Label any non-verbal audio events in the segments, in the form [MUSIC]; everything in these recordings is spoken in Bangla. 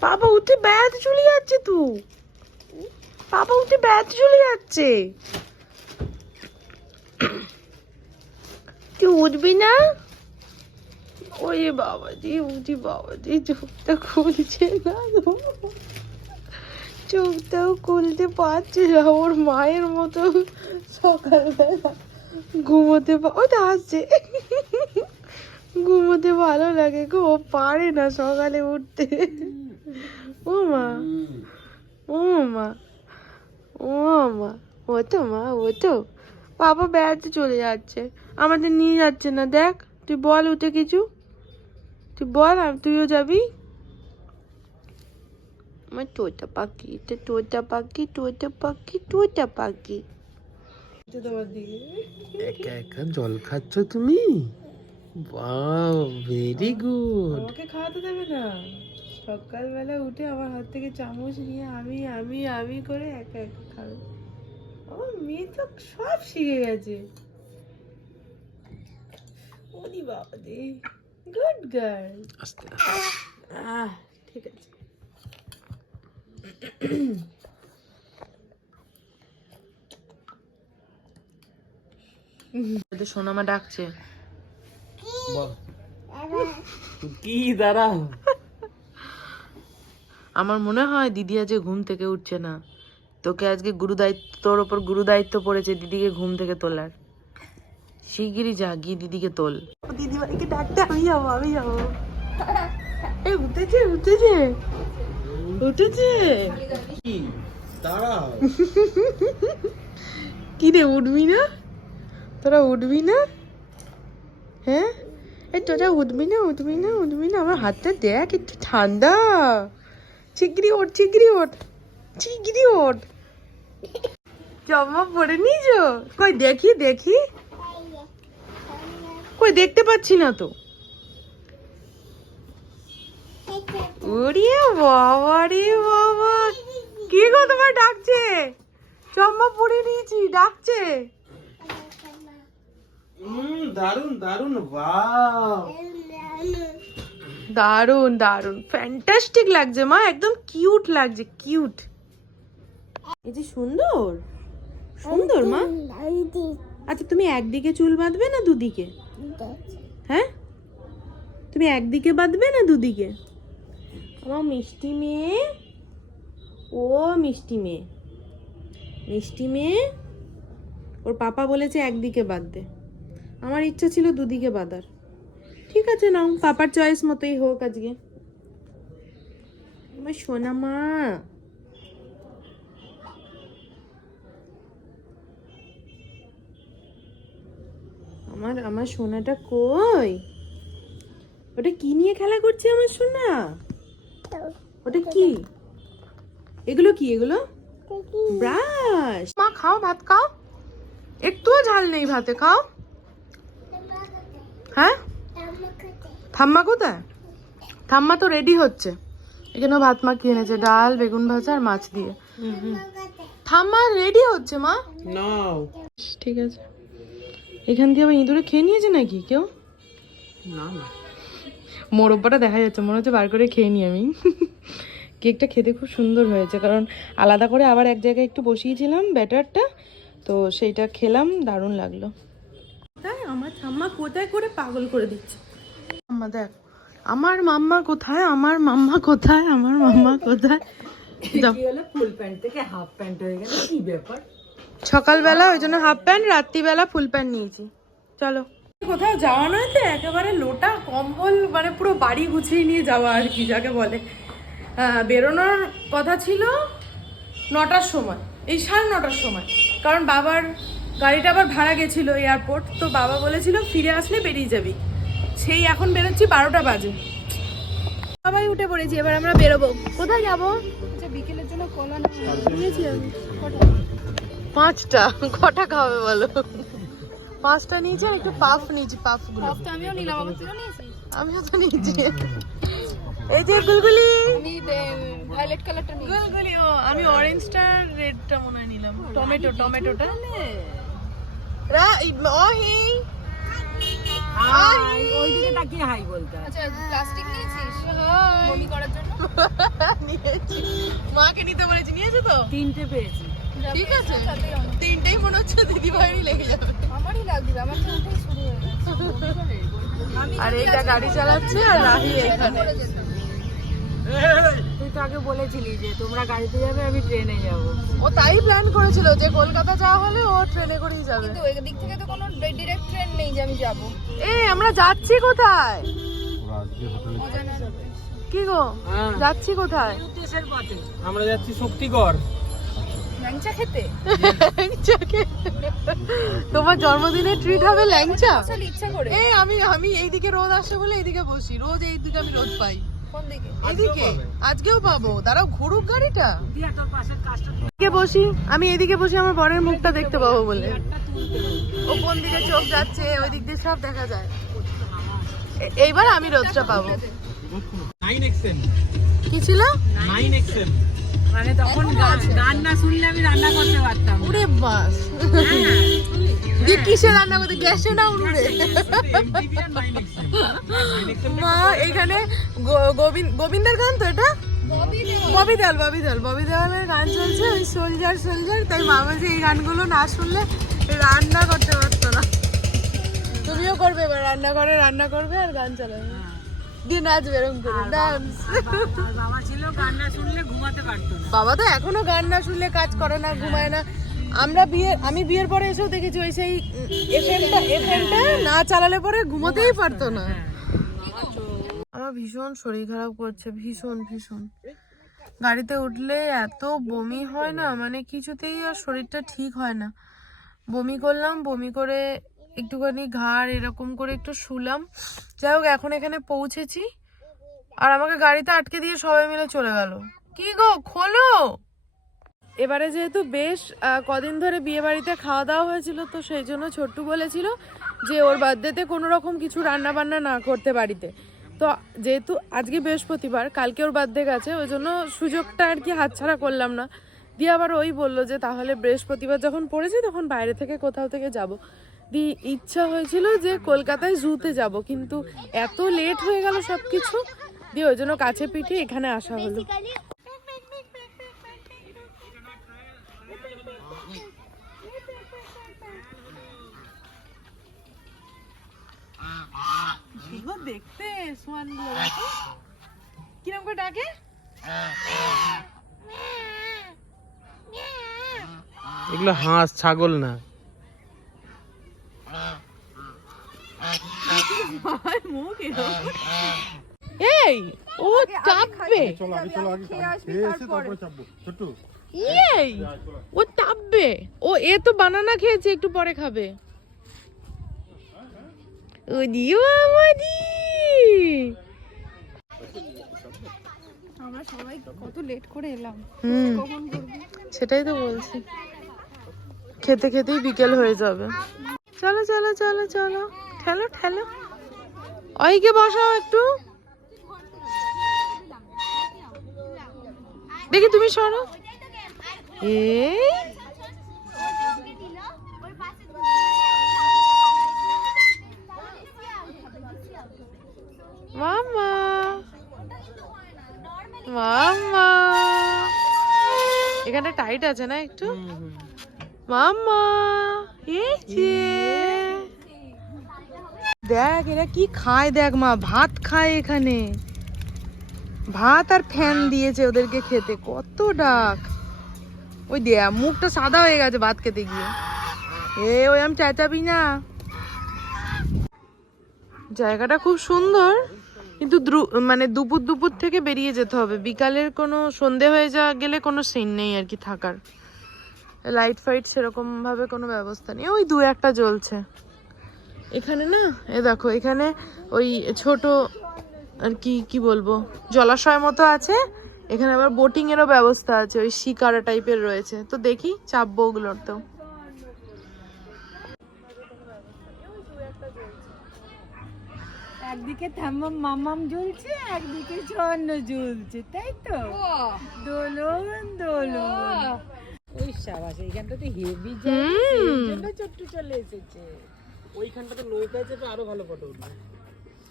বাবা উঠে বেড়াতে চলে যাচ্ছে তু। বাবা উঠে বেড়াতে চলে যাচ্ছে। তুই উঠবি না? ওই বাবাজি উঠি বাবাজি চোখটা খুলছে না। চোখটাও খুলতে পারছে না, ওর মায়ের মতো সকালবেলা ঘুমোতে পা- তো আসছে। ঘুমোতে ভালো লাগে গো ও পারে না সকালে উঠতে। ও মা ও মা ও মা ও তো মা ও তো। বাবা বেড়াতে চলে যাচ্ছে আমাদের নিয়ে যাচ্ছে না দেখ তুই বল উঠে কিছু। তুই বল আর তুইও যাবি। আমার তোতা পাখি এটা তোতা পাখি তোতা পাখি তোতা পাখি। তোমার দিকে। একা একা জল খাচ্ছ তুমি? ভেরি গুড আমাকে খাওয়াতে দেবে না। সকালবেলা উঠে আমার হাত থেকে চামচ নিয়ে আমি আমি আমি করে একা একা খাবে। আমার মেয়ে তো সব শিখে গেছে। ওদি বাবা দে। গুড গার্ল আস্তে। আহ ঠিক আছে। সোনামা ডাকছে। কি দাঁড়াও আমার মনে হয় দিদি আজকে ঘুম থেকে উঠছে না। তোকে আজকে গুরু দায়িত্ব তোর ওপর গুরু দায়িত্ব পড়েছে দিদিকে ঘুম থেকে তোলার। শিগগিরই যা গিয়ে দিদিকে তোল। দিদি ভাইকে ডাকতে আমি যাব আমি যাব। এই উঠেছে উঠেছে। উঠেছে। কি রে উঠবি না? তোরা উঠবি না? হ্যাঁ? এই তোরা উঠবি না উঠবি না উঠবি না, আমার হাতটা দেখ একটু ঠান্ডা। চিগড়ি ওঠ চিগড়ি ওঠ চিগড়ি ওঠ। জামা পরে নিজ কই দেখি দেখি। কই দেখতে পাচ্ছি না তো। ওরে বাবা, রে বাবা। কে গো তোমার ডাকছে? চম্মা পরে নিয়েছি, ডাকছে। হুম দারুণ দারুণ বাও দারুণ দারুণ ফ্যান্টাস্টিক লাগছে মা, একদম কিউট লাগছে কিউট এই যে সুন্দর সুন্দর মা। আচ্ছা তুমি একদিকে চুল বাঁধবে না দুদিকে? হ্যাঁ? তুমি একদিকে বাঁধবে না দুদিকে? আমার মিষ্টি মেয়ে, ও মিষ্টি মেয়ে। মিষ্টি মেয়ে, ওর পাপা বলেছে একদিকে বাঁধতে। আমার ইচ্ছা ছিল দুদিকে বাঁধার। ঠিক আছে নাও পাপার চয়েস মতোই হোক আজকে। আমার সোনা মা। আমার আমার সোনাটা কই? ওটা কি নিয়ে খেলা করছে আমার সোনা? ওটা কি? এগুলো কি এগুলো? ব্রাশ। মা খাও ভাত খাও। একটুও ঝাল নেই ভাতে খাও। হ্যাঁ? ঠাম্মা কোথায় ঠাম্মা তো রেডি হচ্ছে। এখানে ভাত মাখিয়ে এনেছে ডাল বেগুন ভাজা আর মাছ দিয়ে। ঠাম্মা রেডি হচ্ছে মা? নাও ঠিক আছে। এখান দিয়ে আবার ইঁদুরে খেয়ে নিয়েছে নাকি কেউ? না না। মোরব্বাটা দেখা যাচ্ছে মনে হচ্ছে বার করে খেয়ে নি আমি। কেকটা খেতে খুব সুন্দর হয়েছে কারণ আলাদা করে আবার এক জায়গায় একটু বসিয়েছিলাম ব্যাটারটা তো সেইটা খেলাম দারুণ লাগল। ঠাম্মা কোথায় করে পাগল করে দিচ্ছে? আম্মা দেখ আমার মাম্মা কোথায় আমার মাম্মা কোথায় আমার মাম্মা কোথায়? যাও। সকালবেলা ওই জন্য হাফ প্যান্ট রাত্রিবেলা ফুল প্যান্ট নিয়েছি। চলো। কোথাও যাওয়া নয় তো একেবারে লোটা কম্বল মানে পুরো বাড়ি গুছিয়ে নিয়ে যাওয়া আর কি যাকে বলে। বেরোনোর কথা ছিল নটার সময় এই সাড়ে নটার সময়। কারণ বাবার গাড়িটা আবার ভাড়া গেছিল এয়ারপোর্ট তো বাবা বলেছিল ফিরে আসলে বেরিয়ে যাবি। সেই এখন বেরোচ্ছি বারোটা বাজে। সবাই উঠে পড়েছি এবার আমরা বেরোবো। কোথায় যাব? বিকেলের জন্য কলা পাঁচটা। কটা খাবে বলো? পাঁচটা নিয়েছি আর একটু পাফ নিয়েছি পাফগুলো আমিও নিলাম আমার তুইও নিয়েছিস? আমিও তো নিয়েছি। এই যে গুলগুলি। আমি ভায়োলেট কালারটা নিই গুলগুলি ও আমি অরেঞ্জটা রেডটা মনে হয় নিলাম। টমেটো টমেটোটা ওহি আচ্ছা প্লাস্টিক নিয়েছিস? বমি করার জন্য? [LAUGHS] নিয়েছি। মাকে নিতে বলেছি নিয়েছো তো? তিনটে পেয়েছি। ঠিক আছে। তিনটেই মনে হচ্ছে দিদি ভাইয়েরই লেগে যাবে। আমারই লাগবে আমার তো ওটাই শুরু হয়ে গেছে। আর এইটা গাড়ি চালাচ্ছে আর রাহি এখানে। তুই তো আগে বলেছিলি যে তোমরা গাড়িতে যাবে আমি ট্রেনে যাব। ও তাই প্ল্যান করেছিল যে কলকাতা যাওয়া হলে ও ট্রেনে করেই যাবে। কিন্তু ওই দিক থেকে তো কোনো ডিরেক্ট ট্রেন নেই যে আমি যাব। এ আমরা যাচ্ছি কোথায়? কি গো? হ্যাঁ। যাচ্ছি কোথায়? আমরা যাচ্ছি শক্তিগড়। ল্যাংচা খেতে? ল্যাংচাকে তোমার জন্মদিনে ট্রিট হবে ল্যাংচা? আসলে ইচ্ছা করে। এই আমি আমি এইদিকে রোদ আসে বলে এইদিকে বসি। রোজ এই এইদিকে আমি রোদ পাই। কোন দিকে? এদিকে? আজকেও পাবো। দাঁড়াও ঘুরুক গাড়িটা। এদিকে বসি। আমি এদিকে বসে আমার বরের মুখটা দেখতে পাবো বলে। ও কোন দিকে চোখ যাচ্ছে ওই দিক দিয়ে সব দেখা যায়। এইবার আমি রোদটা পাবো। কি ছিল? মানে তখন গান গান না শুনলে আমি রান্না করতে পারতাম। বাস। দিয়ে কিসে রান্না করতে গ্যাসে না মা এখানে গোবিন্দের গান তো এটা? ববি দেওয়াল ববি দেওয়াল ববি দেওয়ালের গান চলছে ওই সোলজার সোলজার তাই মামা যে এই গানগুলো না শুনলে রান্না করতে পারতো না। তুমিও করবে এবার রান্না করে রান্না করবে আর গান চালাবে। দিয়ে নাচবে এরকম করে ডান্স বাবা ছিল গান না শুনলে ঘুমাতে পারতো বাবা তো এখনও গান না শুনলে কাজ করে না ঘুমায় না। আমরা বিয়ে আমি বিয়ের পরে এসেও দেখেছি ওই সেই এফএমটা এফএমটা না চালালে পরে ঘুমোতেই পারতো না। আমার ভীষণ শরীর খারাপ করছে, ভীষণ ভীষণ। গাড়িতে উঠলে এত বমি হয় না মানে কিছুতেই আর শরীরটা ঠিক হয় না। বমি করলাম, বমি করে একটুখানি ঘাড় এরকম করে একটু শুলাম। যাই হোক, এখন এখানে পৌঁছেছি। আর আমাকে গাড়িতে আটকে দিয়ে সবাই মিলে চলে গেল। কি গো, খোলো! এবারে যেহেতু বেশ কদিন ধরে বিয়ে বাড়িতে খাওয়া দাওয়া হয়েছিল, তো সেই জন্য ছোট্টু বলেছিল যে ওর বার্থডেতে কোনো রকম কিছু রান্না বান্না না করতে বাড়িতে। তো যেহেতু আজকে বৃহস্পতিবার, কালকে ওর বার্থডে গেছে, ওই জন্য সুযোগটা আর কি হাতছাড়া করলাম না। দিয়ে আবার ওই বলল যে, তাহলে বৃহস্পতিবার যখন পড়েছে, তখন বাইরে থেকে কোথাও থেকে যাব। দিয়ে ইচ্ছা হয়েছিল যে, কলকাতায় জুতে যাব, কিন্তু এত লেট হয়ে গেল সব কিছু দিয়ে ওই জন্য কাছে পিঠে এখানে আসা হলো। এগুলো দেখতে সোয়ানগুলো দেখো কিরম করে ডাকে? এগুলো হাঁস ছাগল না। এই ও চাপবে। এই ও চাপবে। ও এ তো বানানা খেয়েছে একটু পরে খাবে। আমাদি আমরা সবাই কত লেট করে এলাম। সেটাই তো বলছি। খেতে খেতেই বিকেল হয়ে যাবে। চলো চলো চলো চলো। ঠেলো ঠেলো। ওইকে বসাও একটু। দেখি তুমি সরো। এই মামা এখানে টাইট আছে না একটু? মামা এই যে। দেখ এরা কি খায় দেখ মা ভাত খায় এখানে। ভাত আর ফ্যান দিয়েছে ওদেরকে খেতে কত ডাক। ওই দেয়া মুখটা সাদা হয়ে গেছে ভাত খেতে গিয়ে। এ ওই আমি চেঁচাবি না। জায়গাটা খুব সুন্দর। কিন্তু মানে দুপুর দুপুর থেকে বেরিয়ে যেতে হবে। বিকালের কোনো সন্ধে হয়ে যাওয়া গেলে কোনো সিন নেই আর কি থাকার। লাইট ফাইট সেরকম ভাবে কোনো ব্যবস্থা নেই। ওই দু একটা জ্বলছে। এখানে না, এ দেখো, এখানে ওই ছোট আর কি কি বলব, জলাশয় মতো আছে। এখানে আবার বোটিং এরও ব্যবস্থা আছে, ওই শিকারা টাইপের রয়েছে। তো দেখি, চাপবো ওগুলোর তো। একদিকে থাম্মাম মামাম জ্বলছে একদিকে স্বর্ণ জ্বলছে তাই তো? দোলন দোলন। ওই সাবাস এইখানটাতে হেভি হুম। ছোট্ট চলে এসেছে। ওইখানটাতে নৌকায় চেপে আরও ভালো ফটো উঠবে।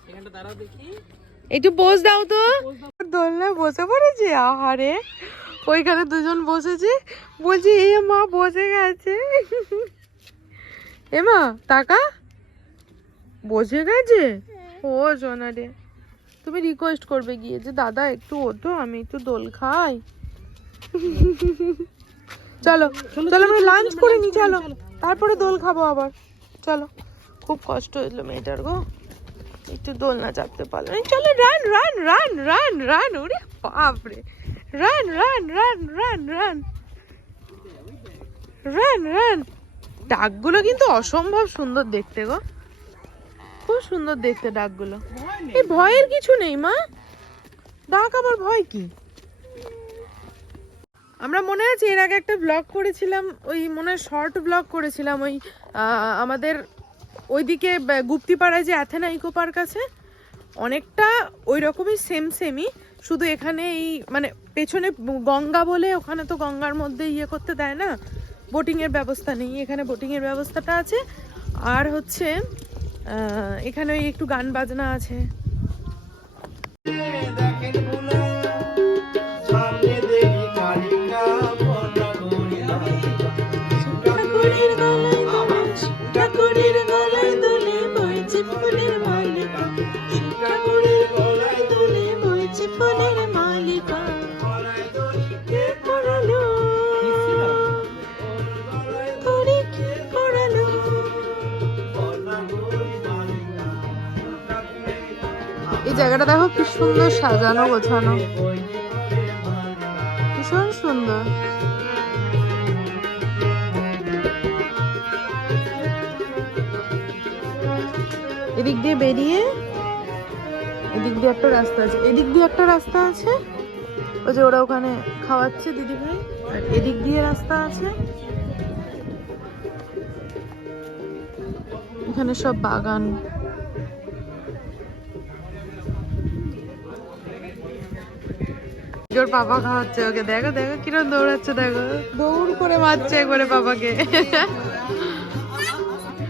এখানটা দাঁড়াও দেখি। একটু পোজ দাও তো। দোলনা জায়গায় বসে পড়েছে? আহারে। ওইখানে দুজন বসেছে। বলছি এ মা বসে গেছে। এ মা তাকা বসে গেছে? ও সোনা রে তুমি রিকোয়েস্ট করবে গিয়ে যে, দাদা, একটু ওঠো, আমি একটু দোল খাই। [LAUGHS] চলো চলো আমরা লাঞ্চ করে নি, চলো। তারপরে দোল খাব আবার। চলো, খুব কষ্ট হইল মেয়েটার গো। একটু দোল না চাপতে পারল চলো run run run run run ওরে বাপরে। Run run run run run run run ডাকগুলো কিন্তু অসম্ভব সুন্দর দেখতে গো। খুব সুন্দর দেখতে ডাকগুলো এই ভয়ের কিছু নেই, মা। ডাক আবার ভয় কি? আমরা মনে আছে এর আগে একটা ব্লগ করেছিলাম, ওই মনে হয় শর্ট ব্লগ করেছিলাম, ওই আমাদের ওইদিকে গুপ্তিপাড়ায় যে অ্যাথেনা ইকো পার্ক আছে, অনেকটা ওই রকমই সেম সেমই শুধু এখানে এই মানে পেছনে গঙ্গা বলে ওখানে তো গঙ্গার মধ্যে ইয়ে করতে দেয় না বোটিংয়ের ব্যবস্থা নেই। এখানে বোটিংয়ের ব্যবস্থাটা আছে। আর হচ্ছে এখানে একটু গান বাজনা আছে। জায়গাটা দেখো কি সুন্দর সাজানো, গোছানো। ভীষণ সুন্দর। এদিক দিয়ে বেরিয়ে এদিক দিয়ে একটা রাস্তা আছে। এদিক দিয়ে একটা রাস্তা আছে, ওই যে ওরা ওখানে খাওয়াচ্ছে দিদি ভাই। আর এদিক দিয়ে রাস্তা আছে। এখানে সব বাগান। ওর পাপা খাওয়াচ্ছে, ওকে দেখো দেখো কিরম দৌড়াচ্ছে, দেখো। দৌড় করে মারছে একবারে পাপাকে।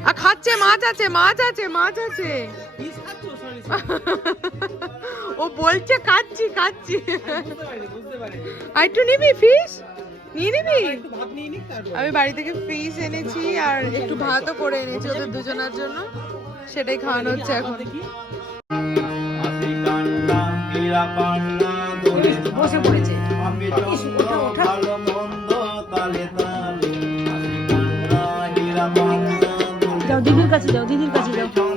আর খাচ্ছে, মাছ আছে মাছ আছে মাছ আছে। ও বলছে বুঝতে পারি আর একটু নিবি ফিশ নিয়ে নিবি? আমি বাড়ি থেকে ফিশ এনেছি আর একটু ভাতও করে এনেছি ওদের দুজনের জন্য। সেটাই খাওয়ানো হচ্ছে এখন। বসে পড়েছে। দোলে যাও দিদির কাছে যাও দিদির কাছে যাও।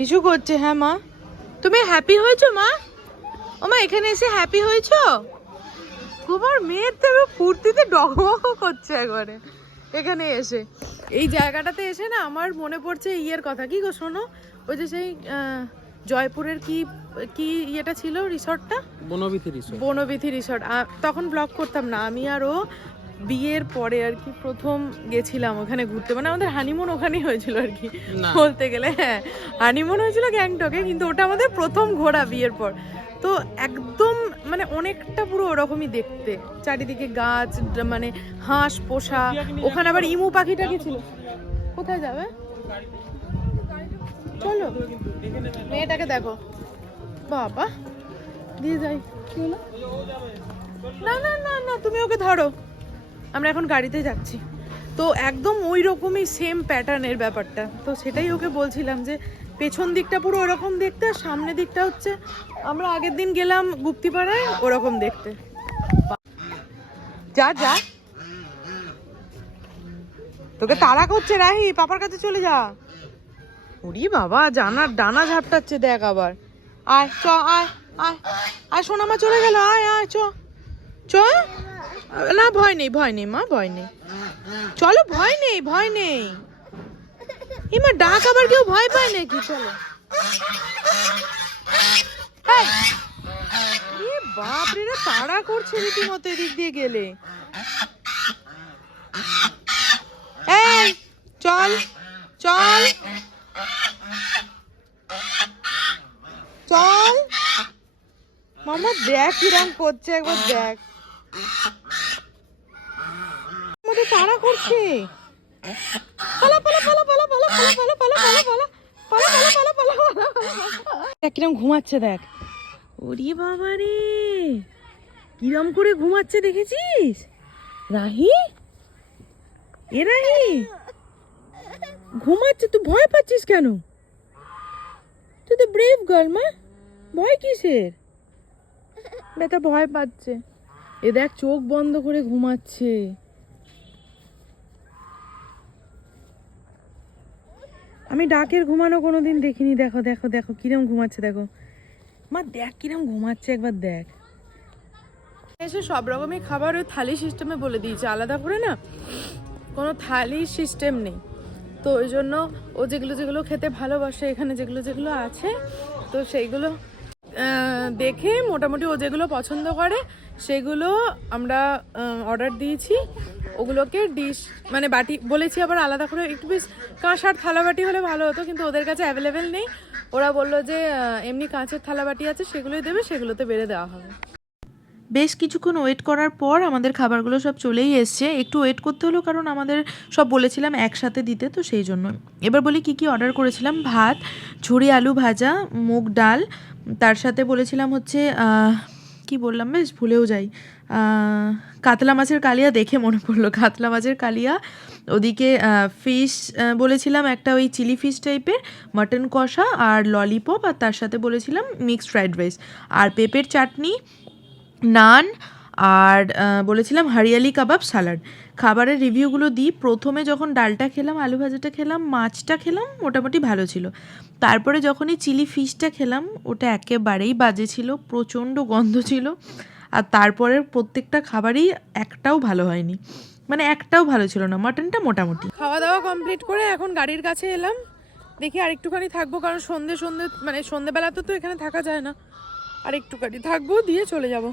হিসু করছে হ্যাঁ মা। তুমি হ্যাপি হয়েছো মা? ও মা এখানে এসে হ্যাপি হয়েছো? তোমার মেয়ের তো ফুর্তিতে ডগমগ করছে একবারে। এখানে এসে। এই জায়গাটাতে এসে না আমার মনে পড়ছে ইয়ের কথা। কি গো শোনো? ওই যে সেই জয়পুরের কি কি ইয়েটা ছিল রিসর্টটা? বনবিথি রিসোর্ট। বনবিথি রিসর্ট। তখন ব্লগ করতাম না। আমি আর ও বিয়ের পরে আর কি প্রথম গেছিলাম ওখানে ঘুরতে। মানে আমাদের হানিমুন ওখানেই হয়েছিল আর কি। বলতে গেলে হ্যাঁ হানিমুন হয়েছিল গ্যাংটকে কিন্তু ওটা আমাদের প্রথম ঘোরা বিয়ের পর। তো একদম মানে অনেকটা পুরো ওরকমই দেখতে। চারিদিকে গাছ মানে হাঁস পোষা। ওখানে আবার ইমু পাখিটা কি ছিল? কোথায় যাবে? চলো মেয়েটাকে দেখো। বাবা দিয়ে যাই। না না না না তুমি ওকে ধরো। আমরা এখন গাড়িতে যাচ্ছি। তো একদম ওই রকমই সেম প্যাটার্নের ব্যাপারটা। তো সেটাই ওকে বলছিলাম যে, পেছন দিকটা পুরো ওরকম দেখতে আর সামনে দিকটা হচ্ছে, আমরা আগের দিন গেলাম গুপ্তিপাড়ায় ওরকম দেখতে। যা যা। তোকে তাড়া করছে রাহি, পাপার কাছে চলে যা। ওরি বাবা জানার ডানা ঝাপটাচ্ছে দেখ আবার। আয়, চ, আয় আয় আয় সোনামা চলে গেল, আয় আয়, চ। চ। না, ভয় নেই ভয় নেই, মা, ভয় নেই। চলো, ভয় নেই ভয় নেই। এমা ডাক আবার কেউ ভয় পায় নাকি? চলো। বাপরে রে তাড়া করছে রীতিমতো এদিক দিয়ে গেলে। এই, চল চল। চল। মামা, দেখ কিরম করছে, একবার দেখ। তাড়া করছে পালা পালা পালা পালা পালা পালা কিরম ঘুমাচ্ছে দেখ ওরে বাবা রে কিরম করে ঘুমাচ্ছে দেখেছিস রাহি এ রাহি ঘুমাচ্ছে তুই ভয় পাচ্ছিস কেন তুই তো ব্রেভ গার্ল মা ভয় কিসের বেটা ভয় পাচ্ছে এ দেখ চোখ বন্ধ করে ঘুমাচ্ছে আমি ডাকের ঘুমানো কোনো দিন দেখিনি, দেখো দেখো দেখো, কিরম ঘুমাচ্ছে, দেখো। মা, দেখ কিরম ঘুমাচ্ছে, একবার দেখ। এসে সব রকমই খাবার ওই থালি সিস্টেমে বলে দিয়েছে, আলাদা করে না? কোনো থালি সিস্টেম নেই। তো ওই জন্য ও যেগুলো যেগুলো খেতে ভালোবাসে, এখানে যেগুলো যেগুলো আছে, তো সেইগুলো দেখে মোটামুটি ও যেগুলো পছন্দ করে সেগুলো আমরা অর্ডার দিয়েছি। ওগুলোকে ডিশ মানে বাটি, বলেছি আবার আলাদা করে একটু বেশ কাঁসার থালা বাটি হলে ভালো হতো, কিন্তু ওদের কাছে অ্যাভেলেবেল নেই। ওরা বলল যে এমনি কাঁচের থালা বাটি আছে, সেগুলোই দেবে, সেগুলোতে বেড়ে দেওয়া হবে। বেশ কিছুক্ষণ ওয়েট করার পর আমাদের খাবারগুলো সব চলেই এসছে। একটু ওয়েট করতে হলো, কারণ আমাদের সব বলেছিলাম একসাথে দিতে, তো সেই জন্য। এবার বলি কি কি অর্ডার করেছিলাম? ভাত ঝুড়ি আলু ভাজা, মুগ ডাল, তার সাথে বলেছিলাম হচ্ছে কি বললাম বেশ? ভুলেও যাই। কাতলা মাছের কালিয়া দেখে মনে পড়ল। কাতলা মাছের কালিয়া, ওদিকে ফিশ বলেছিলাম একটা ওই চিলি ফিশ টাইপের মাটন কষা আর ললিপপ আর তার সাথে বলেছিলাম মিক্সড ফ্রাইড রাইস আর পেঁপের চাটনি, নান আর বলেছিলাম হরিয়ালি কাবাব সালাড। খাবারের রিভিউগুলো দিই। প্রথমে যখন ডালটা খেলাম, আলু ভাজাটা খেলাম, মাছটা খেলাম, মোটামুটি ভালো ছিল। তারপরে যখনই চিলি ফিশটা খেলাম, ওটা একেবারেই বাজে ছিল, প্রচণ্ড গন্ধ ছিল। আর তারপরের প্রত্যেকটা খাবারই একটাও ভালো হয়নি। মানে একটাও ভালো ছিল না, মাটনটা মোটামুটি। খাওয়া দাওয়া কমপ্লিট করে এখন গাড়ির কাছে এলাম। দেখি আর একটুখানি থাকব, কারণ সন্ধে সন্ধে মানে সন্ধেবেলা তো এখানে থাকা যায় না। আর একটুখানি থাকব, দিয়ে চলে যাব।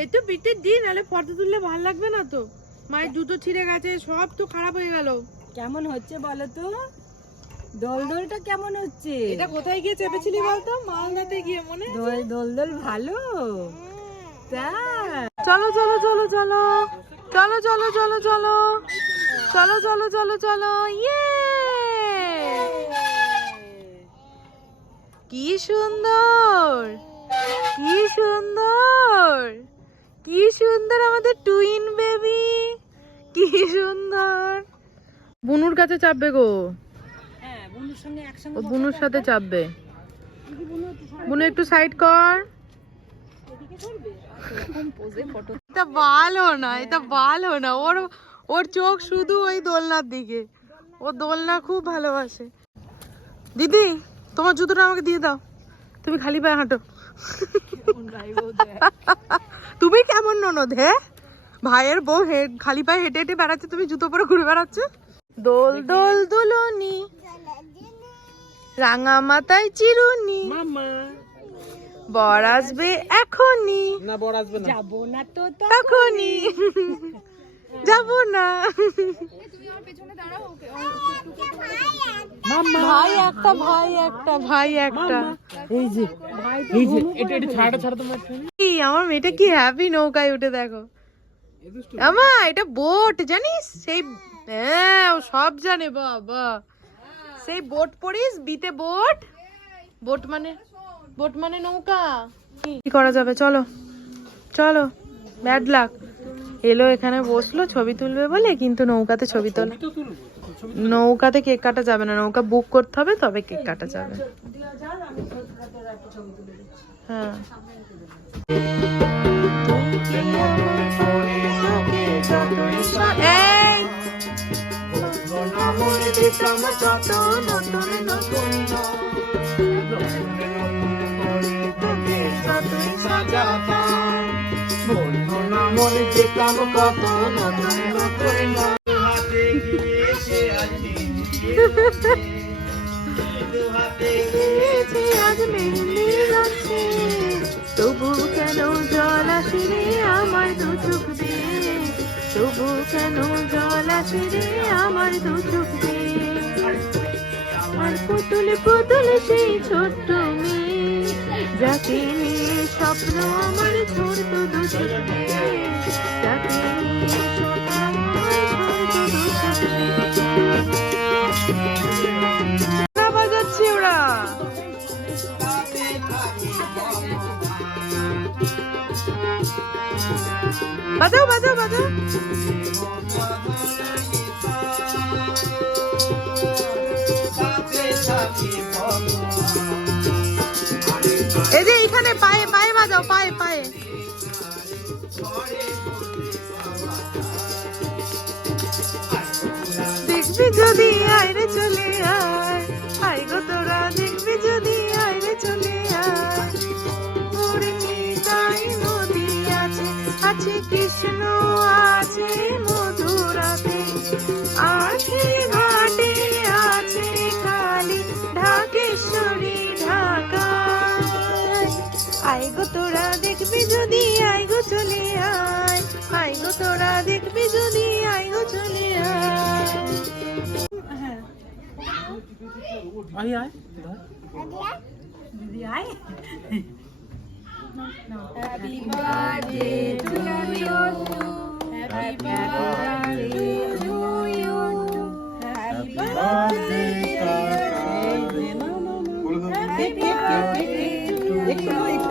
এই তো বিটের দিন ফটো তুললে ভালো লাগবে না তো। মায়ের জুতো ছিঁড়ে গেছে সব তো খারাপ হয়ে গেল। কেমন হচ্ছে বলো তো? দোল দোলটা কেমন হচ্ছে? এটা কোথায় গিয়ে চেপেছিলি বলতো? মালদাতে গিয়ে মনে দোল দোল দোল ভালো? চলো চলো চলো চলো। চলো চলো চলো চলো। চলো চলো চলো চলো। ইয়ে! কি সুন্দর! কি সুন্দর! কি সুন্দর আমাদের টুইন বেবি কি সুন্দর! বুনুর কাছে চাপবে গো। হ্যাঁ ও বুনুর সাথে চাপবে। বুনু একটু সাইড কর। এটা ভালো না এটা ভালো না। ওর ওর চোখ শুধু ওই দোলনার দিকে। ও দোলনা খুব ভালোবাসে। দিদি তোমার জুতোটা আমাকে দিয়ে দাও। তুমি খালি পায়ে হাঁটো। তুমি কেমন ননদ হ্যাঁ ভাইয়ের বউ হে- খালি পায়ে হেঁটে হেঁটে বেড়াচ্ছে তুমি জুতো পরে ঘুরে বেড়াচ্ছে? দোল দোল দুলনি রাঙা মাথায় চিরুনি বর আসবে এখনই। না বড় আসবে না। যাব না তো তা এখনই যাব না। ভাই একটা ভাই একটা ভাই একটা। এই যে এই যে। এটা এটা ছাড়া ছাড়া তোমার কি আমার মেয়েটা কি হ্যাপি নৌকায় উঠে দেখো। আমা এটা বোট জানিস? সেই হ্যাঁ ও সব জানে বাবা। সেই বোট পড়িস বিতে বোট বোট মানে বোট মানে নৌকা। কি? করা যাবে? চলো চলো। ব্যাড লাক এলো এখানে বসল ছবি তুলবে বলে কিন্তু নৌকাতে ছবি তোলা। নৌকাতে কেক কাটা যাবে না নৌকা বুক করতে হবে তবে কেক কাটা যাবে। হ্যাঁ। মনে কত নতুন নতুন তবু কেন জল আসে আমার দু। চোখ তবু কেন জল আসে আমার দু। চোখ আর পুতুল পুতুল সেই ছোট্ট মেয়ে, যাকে নিয়ে স্বপ্ন আমার ছোট দু। চোখ যাকে নিয়ে বাজাচ্ছে ওরা। বাজাও বাজাও বাজাও। দেখবি যদি আইরে চলে আয়। আয় গো তোরা দেখবি যদি আইরে চলে আয়। নিতাই নদী আছে আছে কৃষ্ণ, আছে মধুরাতে। আছে ঘাটে আছে কালী, ঢাকেশ্বরী ঢাকায়। আয় গো তোরা দেখবি যদি আয় গো চলে আয়। আয় গো তোরা দেখবি যদি আয় গো আয় আয়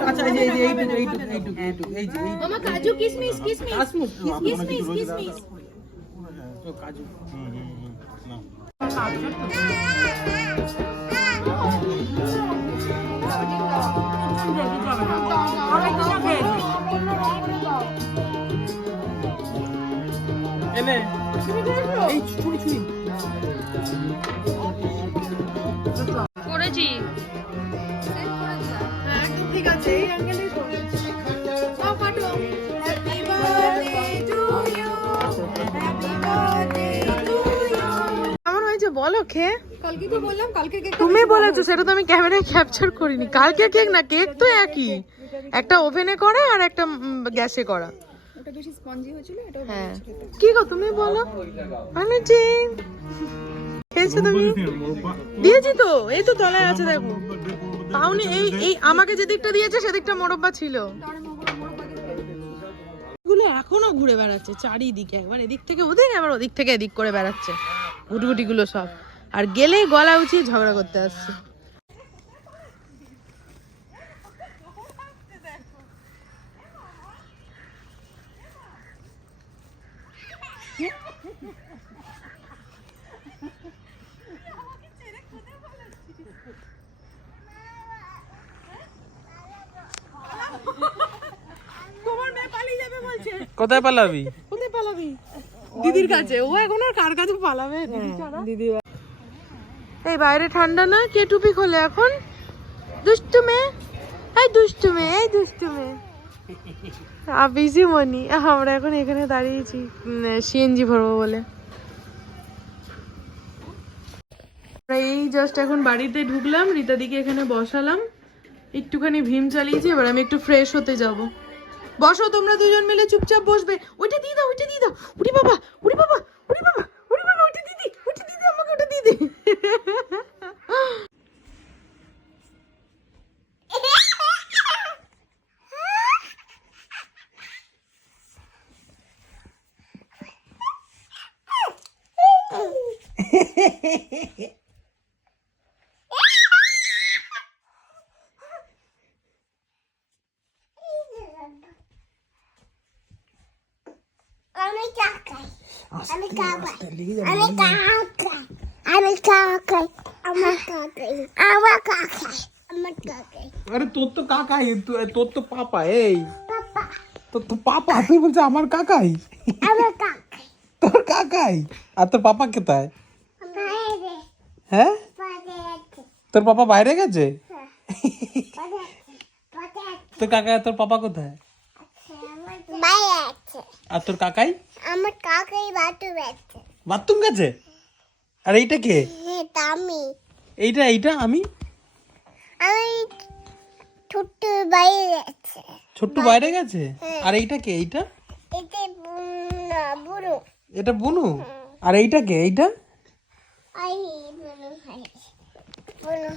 আচ্ছা এই যে এই যে এইটুকু এইটুকু এইটুকু এইটুকু এই যে এইটুকু মামা কাজু কিশমিশ কিশমিশ কাশ্মীর কিশমিশ কিশমিশ ও কাজু এনে এই ছুরি ছুরি করেছি। খেয়ে কালকে তো বললাম কালকে কেক তুমি বলেছ সেটা তো আমি ক্যামেরায় ক্যাপচার করিনি। কালকে কেক না কেক তো একই। একটা ওভেনে করা আর একটা গ্যাসে করা। ওটা বেশি স্পঞ্জি হয়েছিল এটা হ্যাঁ। কি গো তুমি বলো? আমি যে খেয়েছো তুমি? দিয়েছি তো এই তো তলায় আছে দেখো। পাওনি এই এই আমাকে যে দিকটা দিয়েছে সেদিকটা মোরব্বা ছিল। গুলো এখনও ঘুরে বেড়াচ্ছে চারিদিকে। একবার এদিক থেকে ওদিক আবার ওদিক থেকে এদিক করে বেড়াচ্ছে। গুটগুটি গুলো সব। আর গেলেই গলা উঁচিয়ে ঝগড়া করতে আসছে। কোথায় পালাবি? কোথায় পালাবি? দিদির কাছে। ও এখন আর কার কাছে পালাবে? দিদি এই বাইরে ঠান্ডা না? কে টুপি খোলে এখন? দুষ্টু মেয়ে? এই দুষ্টু মেয়ে, এই দুষ্টু মেয়ে। বিজি মনি আমরা এখন এখানে দাঁড়িয়েছি সিএনজি ভরবো বলে। এই জাস্ট এখন বাড়িতে ঢুকলাম, রীতাদিকে এখানে বসালাম। একটুখানি ভীম চালিয়েছি, এবার আমি একটু ফ্রেশ হতে যাব। বসো তোমরা দুজন মিলে, চুপচাপ বসবে। ওইটা দিয়ে দাও, ওইটা দিয়ে দাও। উড়ি বাবা উড়ি বাবা উড়ি বাবা ওইটা দিদি ওইটা দিদি আমাকে ওটা দিয়ে দে আমি কাকাই আমি কাকাই আমি কাকাই আমি কাকাই আমার কাকাই আমার কাকাই আমার কাকাই আরে তোর তো কাকাই তোর তো পাপা এই। পাপা। তোর তো পাপা তুই বলছে আমার কাকাই? আমার কাকাই। তোর কাকাই? আর তোর পাপা কোথায়? হ্যাঁ? তোর পাপা বাইরে গেছে? আছে। তোর কাকা তোর পাপা কোথায়? আর তোর কাকাই? আমার কাকাই বাটু আছে। বাথরুম গেছে? আর এইটা কে? আমি। এইটা এইটা আমি? আমি ছোট্ট বাইরে গেছে। ছোট্ট বাইরে গেছে? আর এইটা কে? এইটা? এটা বুনু এটা বুনু? আর এইটা কে? এইটা? আই বুনো।